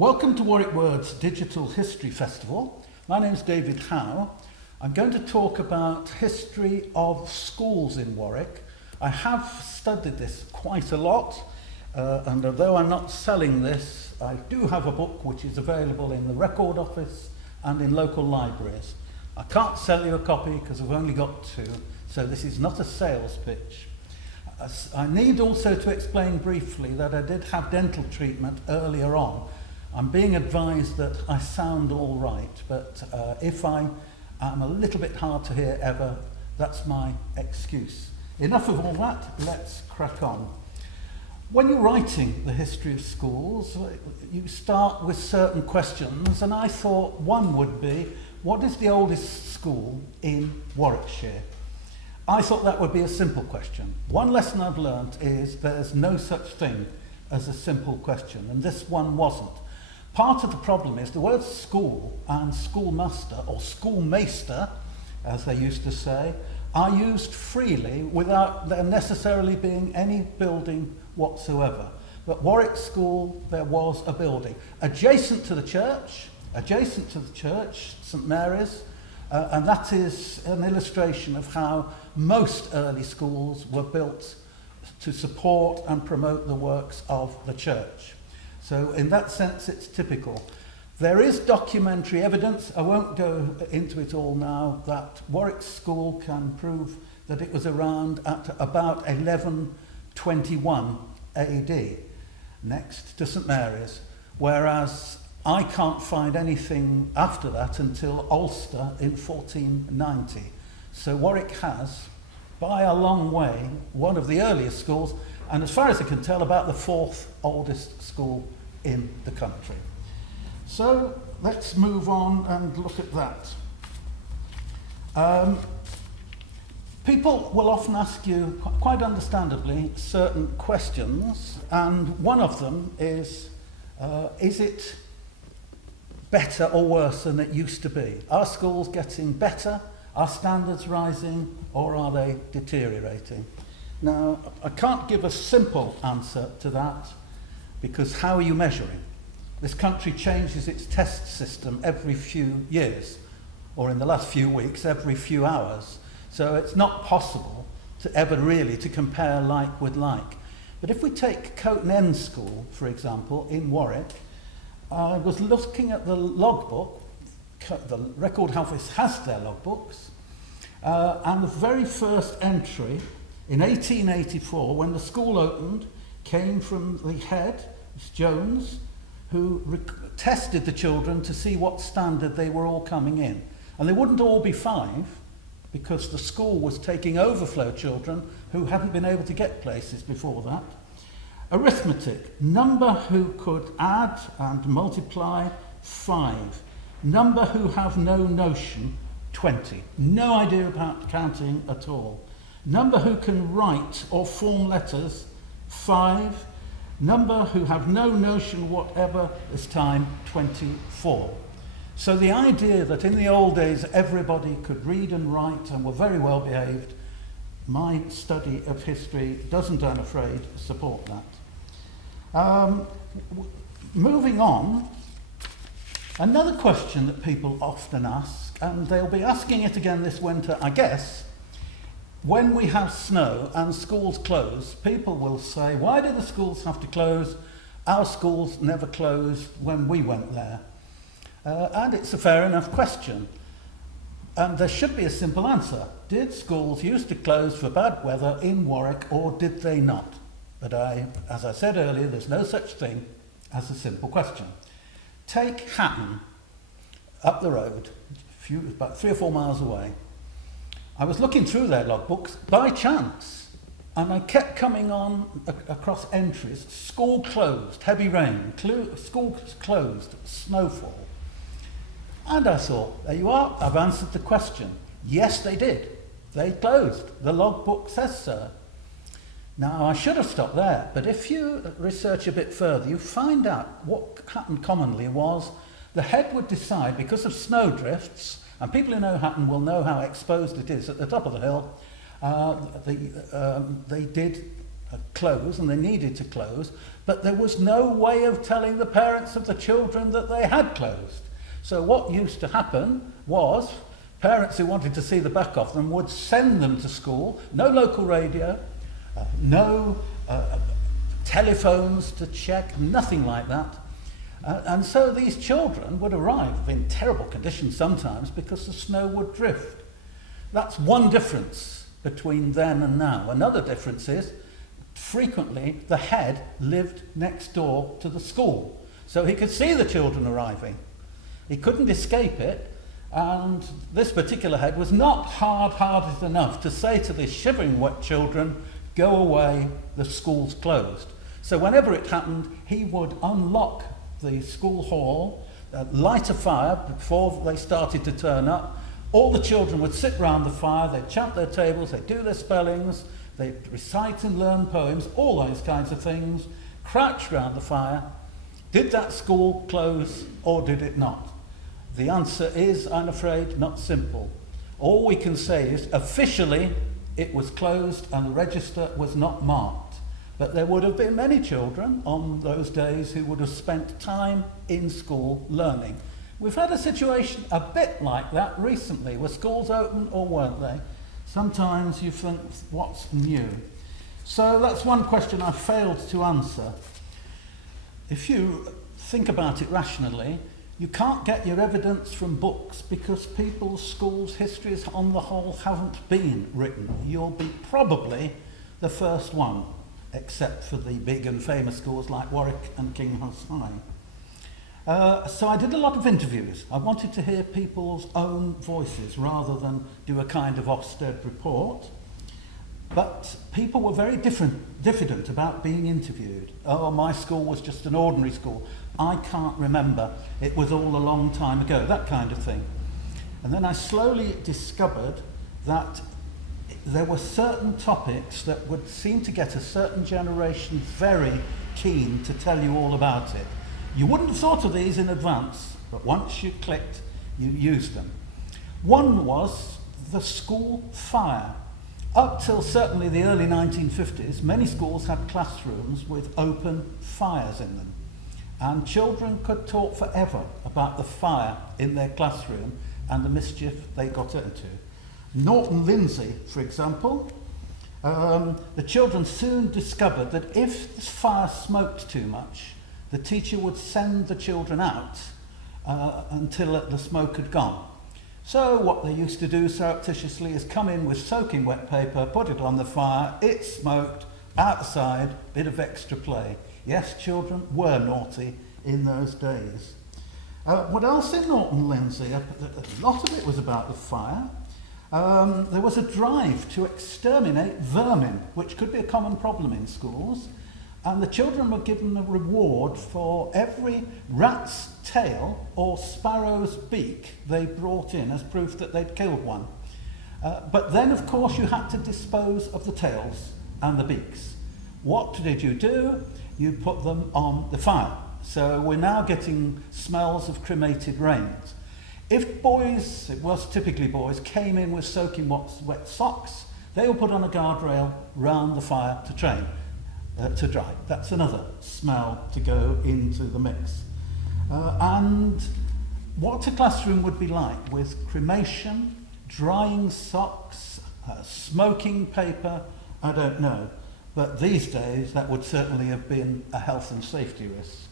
Welcome to Warwick Word's Digital History Festival. My name is David Howe. I'm going to talk about history of schools in Warwick. I have studied this quite a lot, and although I'm not selling this, I do have a book which is available in the record office and in local libraries. I can't sell you a copy because I've only got two, so this is not a sales pitch. I need also to explain briefly that I did have dental treatment earlier on. I'm being advised that I sound all right, but if I am a little bit hard to hear ever, that's my excuse. Enough of all that, let's crack on. When you're writing the history of schools, you start with certain questions, and I thought one would be, what is the oldest school in Warwickshire? I thought that would be a simple question. One lesson I've learnt is there's no such thing as a simple question, and this one wasn't. Part of the problem is the words school and schoolmaster, or schoolmeester, as they used to say, are used freely without there necessarily being any building whatsoever. But Warwick School, there was a building. Adjacent to the church, St Mary's, and that is an illustration of how most early schools were built to support and promote the works of the church. So in that sense, it's typical. There is documentary evidence, I won't go into it all now, that Warwick School can prove that it was around at about 1121 AD, next to St Mary's, whereas I can't find anything after that until Ulster in 1490. So Warwick has, by a long way, one of the earliest schools, and as far as I can tell, about the fourth oldest school in the country. So let's move on and look at that. People will often ask you, quite understandably, certain questions, and one of them is it better or worse than it used to be? Are schools getting better? Are standards rising, or are they deteriorating? Now, I can't give a simple answer to that, because how are you measuring? This country changes its test system every few years, or in the last few weeks, every few hours. So it's not possible to ever really to compare like with like. But if we take Coton End School, for example, in Warwick, I was looking at the logbook. The record office has their logbooks, and the very first entry in 1884, when the school opened, came from the head, Jones, who tested the children to see what standard they were all coming in. And they wouldn't all be 5, because the school was taking overflow children who hadn't been able to get places before that. Arithmetic, number who could add and multiply, 5. Number who have no notion, 20. No idea about counting at all. Number who can write or form letters, 5. Number who have no notion whatever, this time 24. So the idea that in the old days everybody could read and write and were very well behaved, my study of history doesn't, I'm afraid, support that. Moving on, another question that people often ask, and they'll be asking it again this winter, I guess, when we have snow and schools close, people will say, why do the schools have to close? Our schools never closed when we went there. And it's a fair enough question. And there should be a simple answer. Did schools used to close for bad weather in Warwick, or did they not? But as I said earlier, there's no such thing as a simple question. Take Hatton, up the road, about 3 or 4 miles away. I was looking through their logbooks by chance, and I kept coming on across entries. School closed, heavy rain, school closed, snowfall. And I thought, there you are, I've answered the question. Yes, they did. They closed. The logbook says so. Now, I should have stopped there, but if you research a bit further, you find out what happened commonly was the head would decide, because of snowdrifts, and people who know Hatton will know how exposed it is at the top of the hill, they did close, and they needed to close, but there was no way of telling the parents of the children that they had closed. So what used to happen was parents who wanted to see the back of them would send them to school, no local radio, no telephones to check, nothing like that. And so these children would arrive in terrible conditions sometimes because the snow would drift. That's one difference between then and now. Another difference is frequently the head lived next door to the school, so he could see the children arriving. He couldn't escape it, and this particular head was not hard-hearted enough to say to the shivering wet children, "Go away, the school's closed." So whenever it happened, he would unlock the school hall, light a fire before they started to turn up. All the children would sit round the fire, they'd chant their tables, they'd do their spellings, they'd recite and learn poems, all those kinds of things, crouch round the fire. Did that school close or did it not? The answer is, I'm afraid, not simple. All we can say is officially it was closed and the register was not marked. But there would have been many children on those days who would have spent time in school learning. We've had a situation a bit like that recently. Were schools open or weren't they? Sometimes you think, what's new? So that's one question I failed to answer. If you think about it rationally, you can't get your evidence from books because people's schools' histories on the whole haven't been written. You'll be probably the first one, except for the big and famous schools like Warwick and King's High. So I did a lot of interviews. I wanted to hear people's own voices rather than do a kind of Ofsted report. But people were very diffident about being interviewed. Oh, my school was just an ordinary school. I can't remember. It was all a long time ago, that kind of thing. And then I slowly discovered that there were certain topics that would seem to get a certain generation very keen to tell you all about it. You wouldn't have thought of these in advance, but once you clicked, you used them. One was the school fire. Up till certainly the early 1950s, many schools had classrooms with open fires in them. And children could talk forever about the fire in their classroom and the mischief they got into. Norton Lindsay, for example, the children soon discovered that if the fire smoked too much, the teacher would send the children out until the smoke had gone. So what they used to do surreptitiously is come in with soaking wet paper, put it on the fire, it smoked, outside, bit of extra play. Yes, children were naughty in those days. What else in Norton Lindsay? A lot of it was about the fire. There was a drive to exterminate vermin, which could be a common problem in schools, and the children were given a reward for every rat's tail or sparrow's beak they brought in as proof that they'd killed one. But then, of course, you had to dispose of the tails and the beaks. What did you do? You put them on the fire. So we're now getting smells of cremated rains. If boys, it was typically boys, came in with soaking wet socks, they were put on a guardrail round the fire to dry. That's another smell to go into the mix. And what a classroom would be like with cremation, drying socks, smoking paper, I don't know. But these days that would certainly have been a health and safety risk.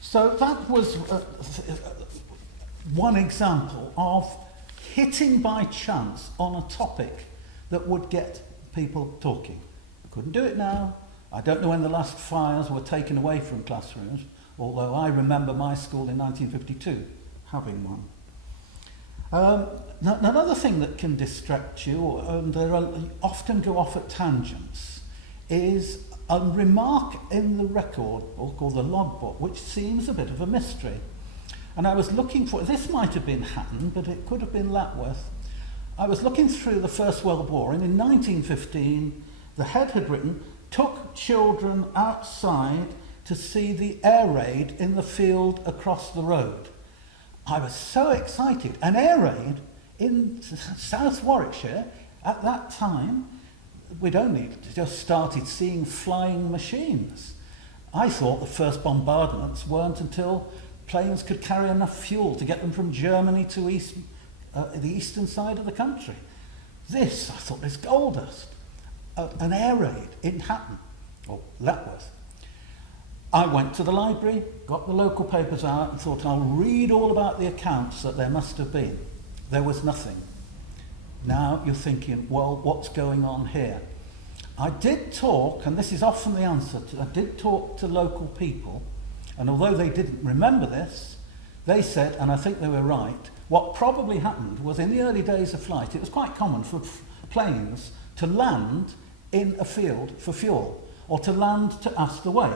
So that was one example of hitting by chance on a topic that would get people talking. Couldn't do it now. I don't know when the last fires were taken away from classrooms, although I remember my school in 1952 having one. Another thing that can distract you, and they often go off at tangents, is a remark in the record book or the logbook which seems a bit of a mystery. And I was looking for, this might have been Hatton, but it could have been Lapworth. I was looking through the First World War, and in 1915 the head had written, took children outside to see the air raid in the field across the road. I was so excited. An air raid in South Warwickshire at that time, we'd only just started seeing flying machines. I thought the first bombardments weren't until planes could carry enough fuel to get them from Germany to the eastern side of the country. This, I thought, is gold dust. An air raid in Hatton, or Letworth. I went to the library, got the local papers out and thought I'll read all about the accounts that there must have been. There was nothing. Now you're thinking, well, what's going on here? I did talk, and this is often the answer, I did talk to local people, and although they didn't remember this, they said, and I think they were right, what probably happened was in the early days of flight, it was quite common for planes to land in a field for fuel, or to land to ask the way.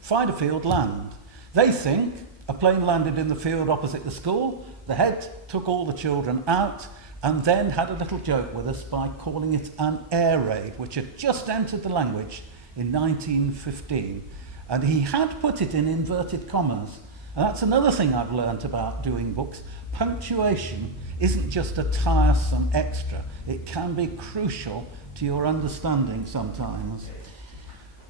Find a field, land. They think a plane landed in the field opposite the school, the head took all the children out, and then had a little joke with us by calling it an air raid, which had just entered the language in 1915. And he had put it in inverted commas. And that's another thing I've learnt about doing books. Punctuation isn't just a tiresome extra. It can be crucial to your understanding sometimes.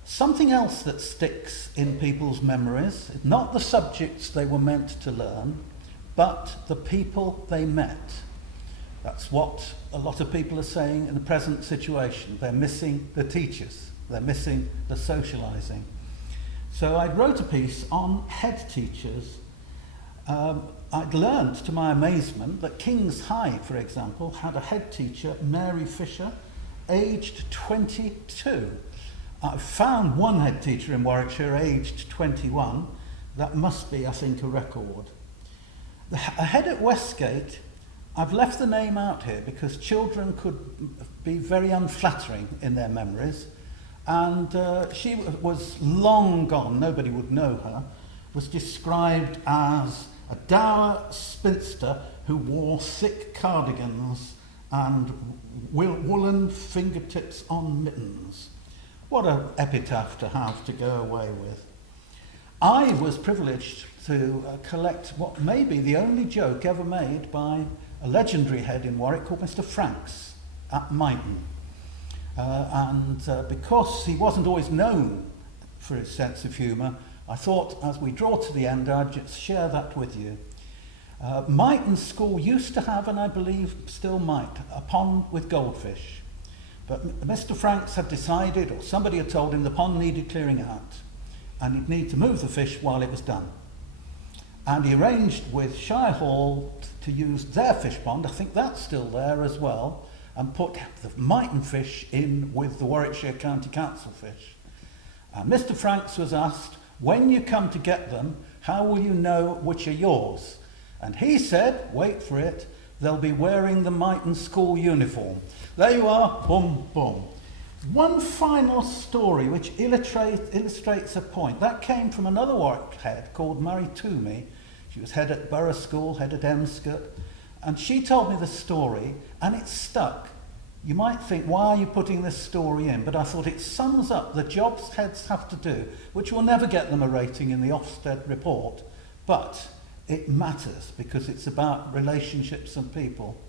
Something else that sticks in people's memories, not the subjects they were meant to learn, but the people they met. That's what a lot of people are saying in the present situation. They're missing the teachers. They're missing the socialising. So I wrote a piece on head teachers. I'd learned, to my amazement, that King's High, for example, had a head teacher, Mary Fisher, aged 22. I found one head teacher in Warwickshire, aged 21. That must be, I think, a record. A head at Westgate, I've left the name out here because children could be very unflattering in their memories. And she was long gone, nobody would know her, was described as a dour spinster who wore thick cardigans and woolen fingertips on mittens. What an epitaph to have to go away with. I was privileged to collect what may be the only joke ever made by a legendary head in Warwick called Mr. Franks at Myton. Because he wasn't always known for his sense of humour, I thought as we draw to the end I'd just share that with you. Myton School used to have, and I believe still might, a pond with goldfish. But Mr. Franks had decided, or somebody had told him, the pond needed clearing out and he'd need to move the fish while it was done. And he arranged with Shire Hall to use their fish pond, I think that's still there as well, and put the Myton fish in with the Warwickshire County Council fish. And Mr. Franks was asked, when you come to get them, how will you know which are yours? And he said, wait for it, they'll be wearing the Myton school uniform. There you are, boom, boom. One final story which illustrates a point. That came from another Warwick head called Mary Toomey. She was head at Borough School, head at Emscott. And she told me the story, and it stuck. You might think, why are you putting this story in? But I thought it sums up the jobs heads have to do, which will never get them a rating in the Ofsted report. But it matters because it's about relationships and people.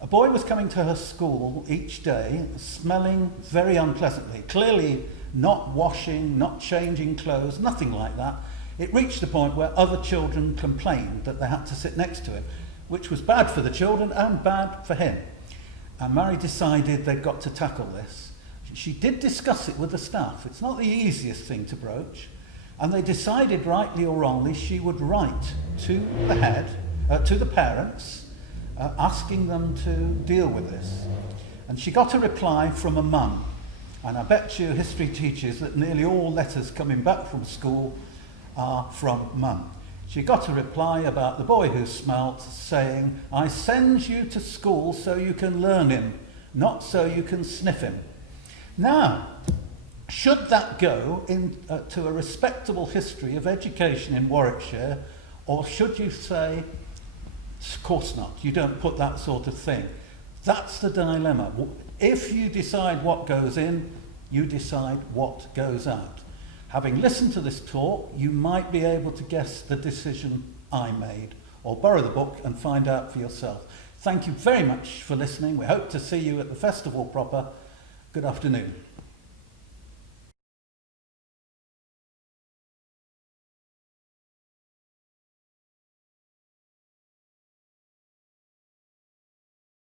A boy was coming to her school each day, smelling very unpleasantly, clearly not washing, not changing clothes, nothing like that. It reached the point where other children complained that they had to sit next to him, which was bad for the children and bad for him. And Mary decided they'd got to tackle this. She did discuss it with the staff. It's not the easiest thing to broach. And they decided, rightly or wrongly, she would write to the head, to the parents, asking them to deal with this. And she got a reply from a mum. And I bet you history teaches that nearly all letters coming back from school are from mum. She got a reply about the boy who smelt, saying, I send you to school so you can learn him, not so you can sniff him. Now, should that go to a respectable history of education in Warwickshire, or should you say, of course not, you don't put that sort of thing? That's the dilemma. If you decide what goes in, you decide what goes out. Having listened to this talk, you might be able to guess the decision I made, or borrow the book and find out for yourself. Thank you very much for listening. We hope to see you at the festival proper, Good afternoon.